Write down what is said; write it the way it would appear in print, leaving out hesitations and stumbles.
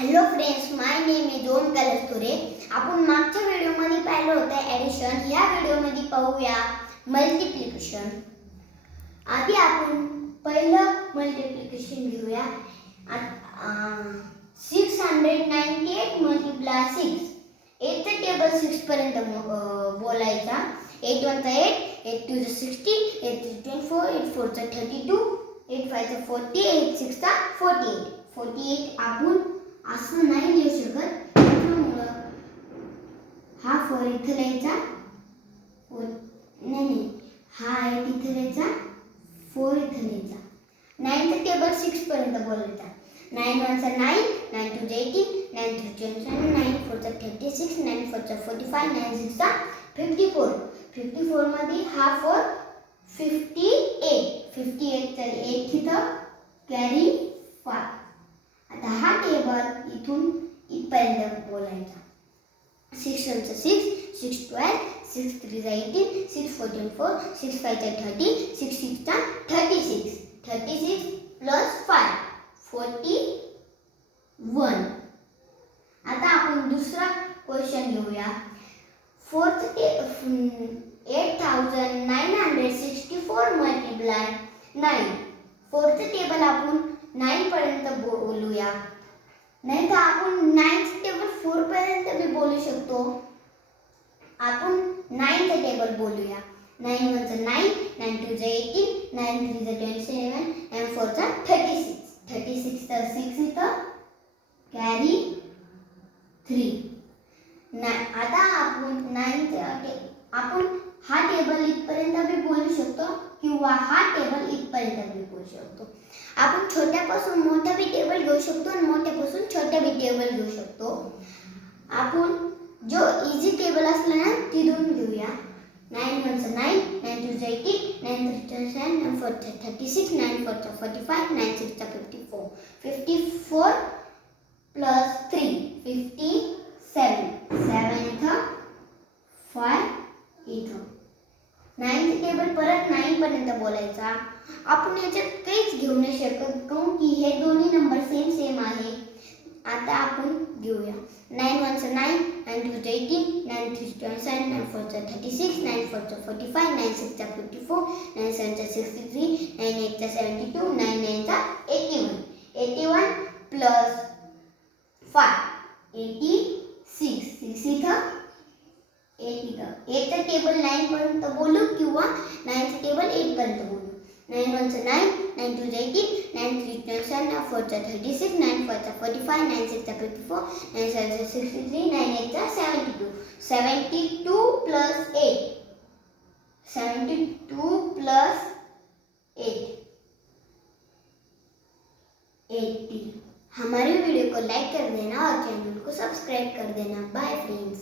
Hello friends, my name is Om Kalasture. आपण मागच्या व्हिडिओमध्ये पाहिलं होतं ॲडिशन. या व्हिडिओमध्ये पाहूया मल्टिप्लिकेशन. आधी आपण पहिलं मल्टिप्लिकेशन घेऊया. 698 मल्टिप्लाय 6. 8 चा टेबल 6 पर्यंत बोलायचा. 8 1 चा 8, 8 2 चा 16, 8 3 24, 8 4 चा 32, 8 5 चा 40, 8 6 चा 48. 48 आपण असं नाही लिहू शकत, त्यामुळे हा 4 इथे लिहायचा. नाही, हा 8 इथे लिहायचा, 4 इथे लिहायचा. 9 चा टेबल 6 पर्यंत बोलायचा. 9 1 चा 9, 9 2 चा 18, 9 3 चा 27, 9 4 चा 36, 9 4 चा 45, 9 6 चा 54. 54 मध्ये हा 4 58. 58 चा 8 इथं कॅरी 5. आता हा टेबल इथून इथपर्यंत बोलायचा. 6 1 चा 6, 6 12, 6 3 चा 18, 6 4 24, 6 5 चा 30, 6 6 चा 36. 36 प्लस 5 41. आता आपण दुसरा क्वेश्चन घेऊया. 8964 मल्टिप्लाय 9. 4 चे टेबल आपण 9 पर्यंत बोलूया. नाही तर आपण 9 चे टेबल 4 पर्यंत भी बोलू शकतो. आपण 9 चे टेबल बोलूया. 9 1 चा 9, 9 2 चा 18, 9 3 चा 27, 9 4 चा 36. 36 चा 6 इथं कॅरी 3. आता आपण हा टेबल इथपर्यंत भी बोलू शकतो किंवा हा टेबल इथपर्यंत भी बोलू शकतो. आपण छोट्यापासून मोठा भी टेबल घेऊ शकतो आणि मोठ्यापासून छोटा भी टेबल घेऊ शकतो. आपण जो इझी टेबल असला ना तिथून घेऊया. 9 1 चा 9, 9 2 चा 18, 9 3 चा 7, 9 4 चा 36, 9 4 चा 45, 9 6 चा 54. 54 प्लस 3 57. 7 इथं 5 इथं. 9 चे टेबल परत 9 पर्यंत बोलायचा. आपण याच्यात काहीच घेऊ नाही शकत कारण की हे दोन्ही नंबर सेम आहे. आता आपण घेऊया. 9 1 चा 9, 9 2 चा 18, 9 3 चा 27, 9 4 चा 36, 9 4 चा 45, 9 6 चा 54, 9 7 चा 63, 9 8 चा 72, 9 9 चा 81. 81 प्लस 5 86. 6 इथं 8 इथं. 8 चा टेबल 9 पर्यंत बोलू किंवा 9 चा टेबल 8 पर्यंत बोलू. 9 1 चा 9, 9 2 चा 18, 9 3 चा 27, 9 4 चा 36, 9 4 चा 45, 9 6 चा 54, 9 7 चा 63, 9 8 चा 72. 72 प्लस 8. 72 प्लस 8 80. हमारे वीडियो को लाइक कर देना और चैनल को सब्सक्राइब कर देना. Bye friends.